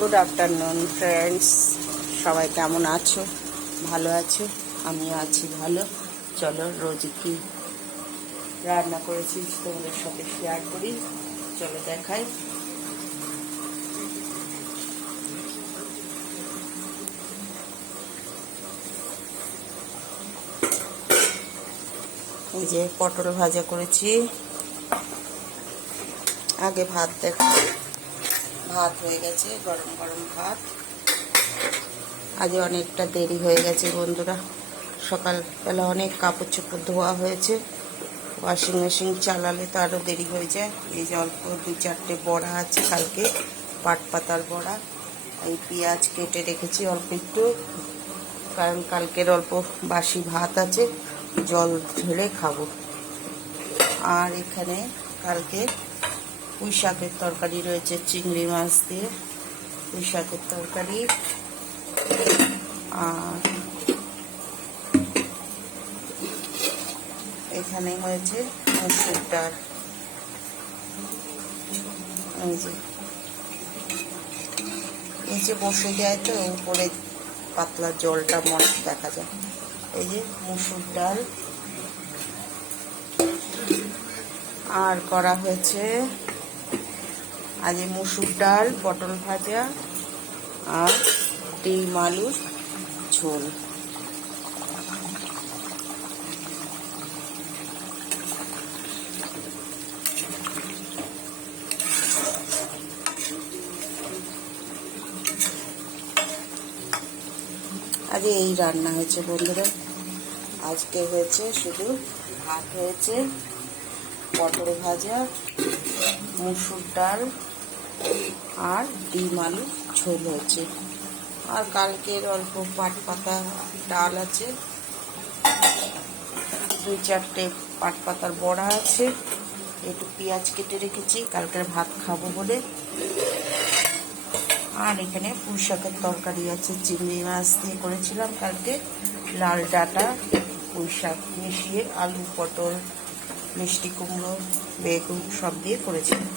Good afternoon friends, সবাই কেমন আছো? ভালো আছো? আমিও আছি ভালো। চলো রোজ কি রান্না করেছি তোমাদের সাথে শেয়ার করি। চলো দেখাই। এই যে পটল ভাজা করেছি। আগে ভাত ভাত হয়ে গেছে, গরম গরম ভাত। আজ অনেকটা দেরি হয়ে গেছে বন্ধুরা, সকালবেলা অনেক কাপড় চোপড় ধোয়া হয়েছে। ওয়াশিং মেশিন চালালে তো আরও দেরি হয়ে যায়। এই যে অল্প 2-4টে বড়া আছে, কালকে পাট পাতার বড়া। এই পেঁয়াজ কেটে রেখেছি অল্প একটু, কারণ কালকের অল্প বাসি ভাত আছে, জল ঝেড়ে খাবো। আর এখানে কালকে পুঁই শাকের তরকারি রয়েছে, চিংড়ি মাছ দিয়ে পুঁই শাকের তরকারি। আর এখানে হয়েছে মসুর ডাল। এই যে বসে যায় তো উপরে পাতলা জলটা মনে দেখা যায়। এই যে মসুর ডাল। আর করা হয়েছে আজ মসুর ডাল, পটল ভাজা আর ডিম আলুর ঝোল। আজ এই রান্না হয়েছে বন্ধুরা। আজকে হয়েছে শুধু ভাত হয়েছে, পটল ভাজা, মসুর ডাল আর ডিম আলু ঝোল হয়েছে। আর কালকের অল্প পাট পাতা ডাল আছে, 2-4টে পাট পাতার বড়া আছে, একটু পেঁয়াজ কেটে রেখেছি কালকের ভাত খাবো বলে। আর এখানে পুঁই শাকের তরকারি আছে, চিংড়ি মাছ দিয়ে করেছিলাম কালকে, লাল ডাঁটা পুঁই শাক মিশিয়ে, আলু পটল মিষ্টি কুমড়ো বেগুন সব দিয়ে করেছিলাম।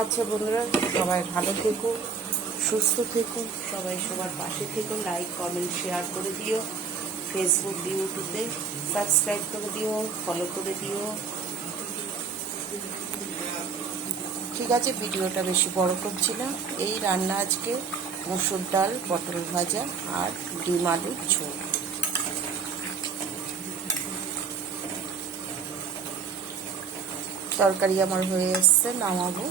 আচ্ছা বন্ধুরা, সবাই ভালো থেকো, সুস্থ থেকো, সবাই সবার পাশে থেকো। লাইক কমেন্ট শেয়ার করে দিও। ফেসবুক ইউটিউবে সাবস্ক্রাইব করে দিও, ফলো করে দিও। ঠিক আছে, ভিডিওটা বেশি বড় করছি না। এই রান্না আজকে মসুর ডাল, পটল ভাজা আর ডিম আলুর ঝোল। তরকারি আমার হয়ে এসছে, নামাবো।